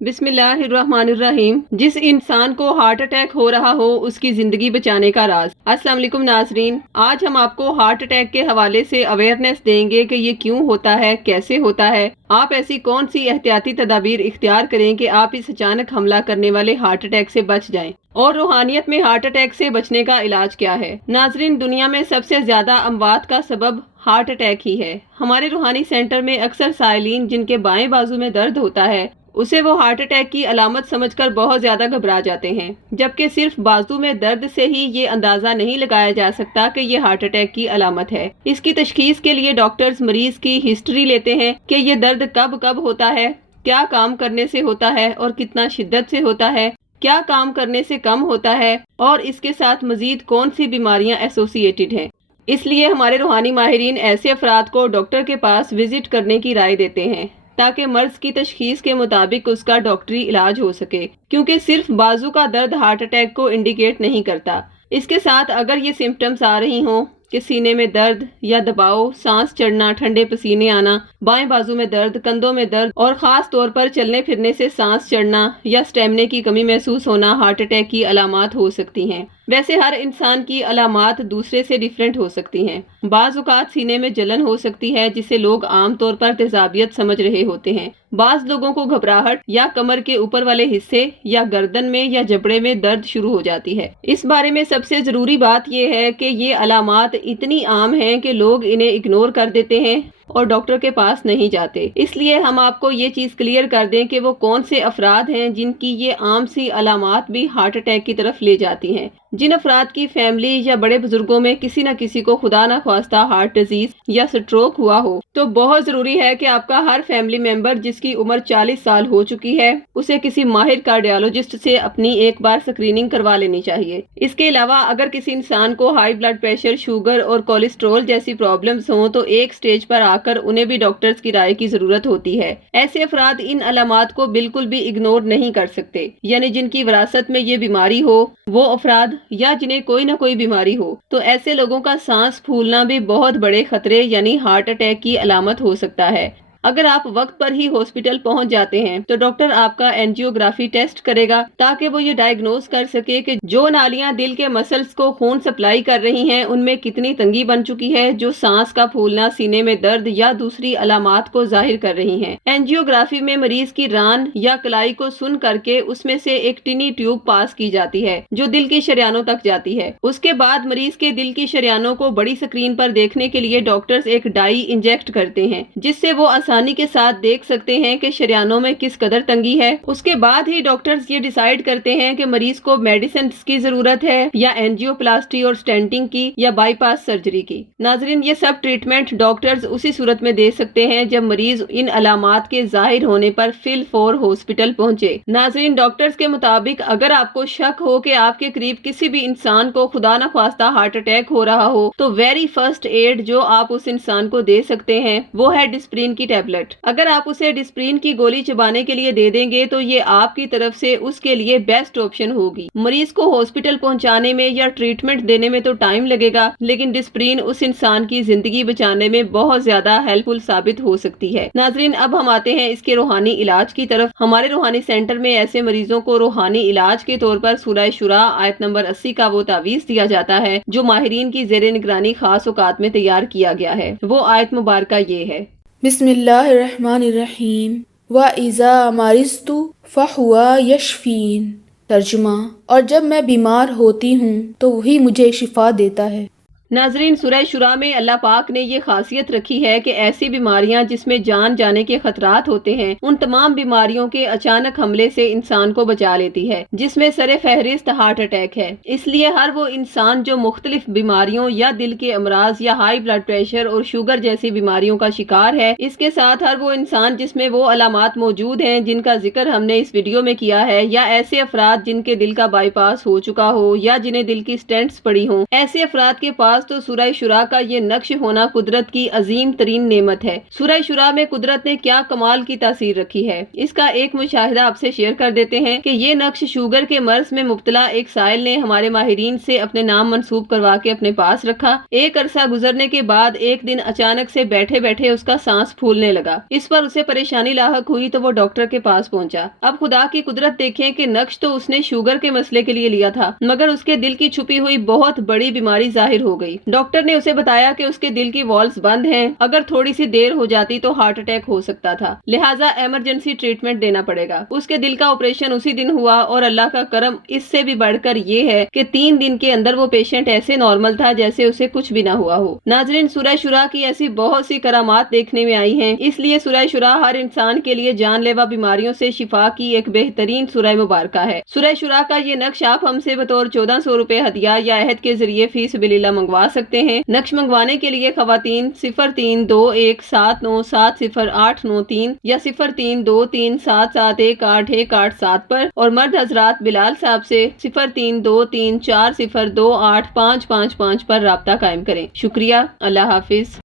بسم اللہ الرحمن الرحیم۔ جس انسان کو ہارٹ اٹیک ہو رہا ہو اس کی زندگی بچانے کا راز۔ السلام علیکم ناظرین، آج ہم آپ کو ہارٹ اٹیک کے حوالے سے اویئرنیس دیں گے کہ یہ کیوں ہوتا ہے، کیسے ہوتا ہے، آپ ایسی کون سی احتیاطی تدابیر اختیار کریں کہ آپ اس اچانک حملہ کرنے والے ہارٹ اٹیک سے بچ جائیں، اور روحانیت میں ہارٹ اٹیک سے بچنے کا علاج کیا ہے۔ ناظرین، دنیا میں سب سے زیادہ اموات کا سبب ہارٹ اٹیک ہی ہے۔ ہمارے روحانی سینٹر میں اکثر سائلین جن کے بائیں بازو میں درد ہوتا ہے اسے وہ ہارٹ اٹیک کی علامت سمجھ کر بہت زیادہ گھبرا جاتے ہیں، جبکہ صرف بازو میں درد سے ہی یہ اندازہ نہیں لگایا جا سکتا کہ یہ ہارٹ اٹیک کی علامت ہے۔ اس کی تشخیص کے لیے ڈاکٹرز مریض کی ہسٹری لیتے ہیں کہ یہ درد کب ہوتا ہے، کیا کام کرنے سے ہوتا ہے اور کتنا شدت سے ہوتا ہے، کیا کام کرنے سے کم ہوتا ہے، اور اس کے ساتھ مزید کون سی بیماریاں ایسوسیٹڈ ہیں۔ اس لیے ہمارے روحانی ماہرین ایسے افراد کو ڈاکٹر کے پاس وزٹ کرنے کی رائے دیتے ہیں تاکہ مرض کی تشخیص کے مطابق اس کا ڈاکٹری علاج ہو سکے، کیونکہ صرف بازو کا درد ہارٹ اٹیک کو انڈیکیٹ نہیں کرتا۔ اس کے ساتھ اگر یہ سمپٹمز آ رہی ہوں کہ سینے میں درد یا دباؤ، سانس چڑھنا، ٹھنڈے پسینے آنا، بائیں بازو میں درد، کندھوں میں درد، اور خاص طور پر چلنے پھرنے سے سانس چڑھنا یا اسٹیمنے کی کمی محسوس ہونا ہارٹ اٹیک کی علامات ہو سکتی ہیں۔ ویسے ہر انسان کی علامات دوسرے سے ڈیفرنٹ ہو سکتی ہیں۔ بعض اوقات سینے میں جلن ہو سکتی ہے جسے لوگ عام طور پر تیزابیت سمجھ رہے ہوتے ہیں۔ بعض لوگوں کو گھبراہٹ یا کمر کے اوپر والے حصے یا گردن میں یا جبڑے میں درد شروع ہو جاتی ہے۔ اس بارے میں سب سے ضروری بات یہ ہے کہ یہ علامات اتنی عام ہیں کہ لوگ انہیں اگنور کر دیتے ہیں اور ڈاکٹر کے پاس نہیں جاتے۔ اس لیے ہم آپ کو یہ چیز کلیئر کر دیں کہ وہ کون سے افراد ہیں جن کی یہ عام سی علامات بھی ہارٹ اٹیک کی طرف لے جاتی ہیں۔ جن افراد کی فیملی یا بڑے بزرگوں میں کسی نہ کسی کو خدا نہ خواستہ ہارٹ ڈیزیز یا سٹروک ہوا ہو تو بہت ضروری ہے کہ آپ کا ہر فیملی ممبر جس کی عمر 40 سال ہو چکی ہے اسے کسی ماہر کارڈیالوجسٹ سے اپنی ایک بار سکریننگ کروا لینی چاہیے۔ اس کے علاوہ اگر کسی انسان کو ہائی بلڈ پریشر، شوگر اور کولیسٹرول جیسی پرابلمز ہوں تو ایک سٹیج پر آ کر انہیں بھی ڈاکٹرز کی رائے کی ضرورت ہوتی ہے۔ ایسے افراد ان علامات کو بالکل بھی اگنور نہیں کر سکتے، یعنی جن کی وراثت میں یہ بیماری ہو وہ افراد یا جنہیں کوئی نہ کوئی بیماری ہو، تو ایسے لوگوں کا سانس پھولنا بھی بہت بڑے خطرے یعنی ہارٹ اٹیک کی علامت ہو سکتا ہے۔ اگر آپ وقت پر ہی ہاسپٹل پہنچ جاتے ہیں تو ڈاکٹر آپ کا اینجیوگرافی ٹیسٹ کرے گا تاکہ وہ یہ ڈائگنوز کر سکے کہ جو نالیاں دل کے مسلز کو خون سپلائی کر رہی ہیں ان میں کتنی تنگی بن چکی ہے جو سانس کا پھولنا، سینے میں درد یا دوسری علامات کو ظاہر کر رہی ہیں۔ اینجیوگرافی میں مریض کی ران یا کلائی کو سن کر کے اس میں سے ایک ٹینی ٹیوب پاس کی جاتی ہے جو دل کی شریانوں تک جاتی ہے۔ اس کے بعد مریض کے دل کی شریانوں کو بڑی سکرین پر دیکھنے کے لیے ڈاکٹرز ایک ڈائی انجیکٹ کرتے ہیں جس سے وہ آسانی کے ساتھ دیکھ سکتے ہیں کہ شریانوں میں کس قدر تنگی ہے۔ اس کے بعد ہی ڈاکٹرز یہ ڈیسائیڈ کرتے ہیں کہ مریض کو میڈیسنز کی ضرورت ہے یا اینجیو پلاسٹی اور سٹینٹنگ کی یا بائی پاس سرجری کی۔ ناظرین، یہ سب ٹریٹمنٹ ڈاکٹرز اسی صورت میں دے سکتے ہیں جب مریض ان علامات کے ظاہر ہونے پر فی الفور ہاسپٹل پہنچے۔ ناظرین، ڈاکٹرز کے مطابق اگر آپ کو شک ہو کہ آپ کے قریب کسی بھی انسان کو خدا نہ خواستہ ہارٹ اٹیک ہو رہا ہو تو ویری فرسٹ ایڈ جو آپ اس انسان کو دے سکتے ہیں وہ ہے ڈسپرین کی ٹیبلٹ۔ اگر آپ اسے ڈسپرین کی گولی چبانے کے لیے دے دیں گے تو یہ آپ کی طرف سے اس کے لیے بیسٹ آپشن ہوگی۔ مریض کو ہاسپٹل پہنچانے میں یا ٹریٹمنٹ دینے میں تو ٹائم لگے گا، لیکن ڈسپرین اس انسان کی زندگی بچانے میں بہت زیادہ ہیلپ فل ثابت ہو سکتی ہے۔ ناظرین، اب ہم آتے ہیں اس کے روحانی علاج کی طرف۔ ہمارے روحانی سینٹر میں ایسے مریضوں کو روحانی علاج کے طور پر سورہ شورا آیت نمبر 80 کا وہ تعویذ دیا جاتا ہے جو ماہرین کی زیر نگرانی خاص اوقات میں تیار کیا گیا ہے۔ وہ آیت مبارکہ یہ ہے: بسم اللہ الرحمن الرحیم وَإِذَا مَرِضْتُ فَهُوَ يَشْفِينِ۔ ترجمہ: اور جب میں بیمار ہوتی ہوں تو وہی مجھے شفا دیتا ہے۔ ناظرین، سورہ شورا میں اللہ پاک نے یہ خاصیت رکھی ہے کہ ایسی بیماریاں جس میں جان جانے کے خطرات ہوتے ہیں ان تمام بیماریوں کے اچانک حملے سے انسان کو بچا لیتی ہے، جس میں سر فہرست ہارٹ اٹیک ہے۔ اس لیے ہر وہ انسان جو مختلف بیماریوں یا دل کے امراض یا ہائی بلڈ پریشر اور شوگر جیسی بیماریوں کا شکار ہے، اس کے ساتھ ہر وہ انسان جس میں وہ علامات موجود ہیں جن کا ذکر ہم نے اس ویڈیو میں کیا ہے، یا ایسے افراد جن کے دل کا بائی پاس ہو چکا ہو یا جنہیں دل کی سٹینٹس پڑی ہوں، ایسے افراد کے پاس پاس تو سورہ شورا کا یہ نقش ہونا قدرت کی عظیم ترین نعمت ہے۔ سورہ شورا میں قدرت نے کیا کمال کی تاثیر رکھی ہے، اس کا ایک مشاہدہ آپ سے شیئر کر دیتے ہیں کہ یہ نقش شوگر کے مرض میں مبتلا ایک سائل نے ہمارے ماہرین سے اپنے نام منسوب کروا کے اپنے پاس رکھا۔ ایک عرصہ گزرنے کے بعد ایک دن اچانک سے بیٹھے بیٹھے اس کا سانس پھولنے لگا۔ اس پر اسے پریشانی لاحق ہوئی تو وہ ڈاکٹر کے پاس پہنچا۔ اب خدا کی قدرت دیکھیں کہ نقش تو اس نے شوگر کے مسئلے کے لیے لیا تھا، مگر اس کے دل کی چھپی ہوئی بہت بڑی بیماری ظاہر ہو گئی۔ ڈاکٹر نے اسے بتایا کہ اس کے دل کی والز بند ہیں، اگر تھوڑی سی دیر ہو جاتی تو ہارٹ اٹیک ہو سکتا تھا، لہٰذا ایمرجنسی ٹریٹمنٹ دینا پڑے گا۔ اس کے دل کا آپریشن اسی دن ہوا اور اللہ کا کرم اس سے بھی بڑھ کر یہ ہے کہ 3 دن کے اندر وہ پیشنٹ ایسے نارمل تھا جیسے اسے کچھ بھی نہ ہوا ہو۔ ناظرین، سورہ شورا کی ایسی بہت سی کرامات دیکھنے میں آئی ہیں، اس لیے سورہ شورا ہر انسان کے لیے جان لیوا بیماریوں سے شفا کی ایک بہترین سورہ مبارکہ ہے۔ سورہ شورا کا یہ نقش آپ ہم سے بطور 1400 روپے ہدیہ یا عہد کے ذریعے فی سبیل اللہ منگوا سکتے ہیں۔ نقش منگوانے کے لیے خواتین 0321707089 یا 0323771818 پر، اور مرد حضرات بلال صاحب سے 0323402855 پر رابطہ قائم کریں۔ شکریہ، اللہ حافظ۔